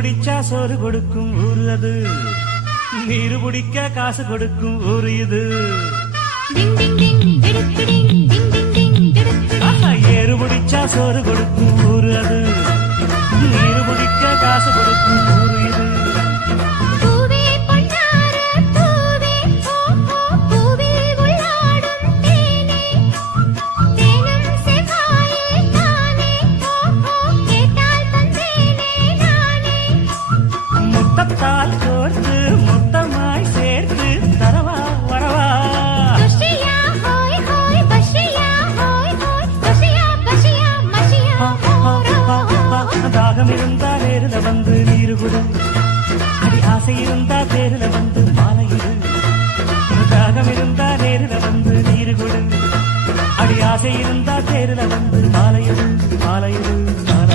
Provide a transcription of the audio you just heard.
பிடிச்சா சோறு கொடுக்கும் ஊரு அது, நீரு பிடிக்க காசு கொடுக்கும் ஊரு இது. ஏறு பிடிச்சா சோறு கொடுக்கும் ஊரு அது, நீரு பிடிக்க காசு கொடுக்கும் ஊரு இது. முத்தத்தால் கோர்த்து மொத்தமாய் சேர்த்து தரவா வரவா. தாகம் இருந்தா நேரில் வந்து நீரு குடு, அடி ஆசை இருந்தா தேரில் வந்து மாலையிடு. தாகம் இருந்தா நேரில் வந்து நீரு குடு, அடி ஆசை இருந்தா தேரில் வந்து மாலையிடு மாலையிடு மாலை.